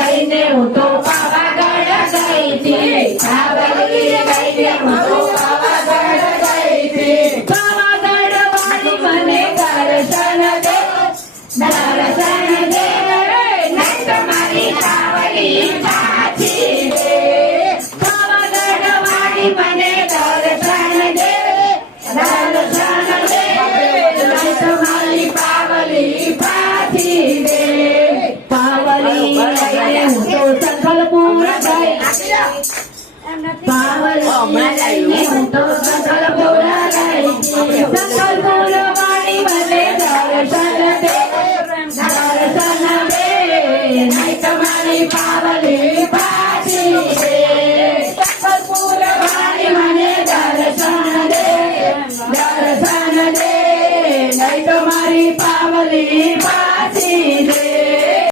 લઈને હું તો પાવાગઢ ગઈ હતી પાવલી લઈને હું તો પાવાગઢ ગઈ હતી પાવાગઢ વાળી મને દર્શન દે નહીં તમારી પાવલી પાછી દે પાવાગઢ વાળી મને દર્શન દે નહીં તમારી પાવલી પાછી દે પાવલી લઈને હું તો સંકલ્પપુર ગઈ પાવલી લઈને હું તો સંકલ્પપુર ગઈ સંકલ્પપુર વાળી મને દર્શન દે નહીં તમારી પાવલી પાછી દે સંકલ્પપુર વાળી મને દર્શન દે નહીં તમારી પાવલી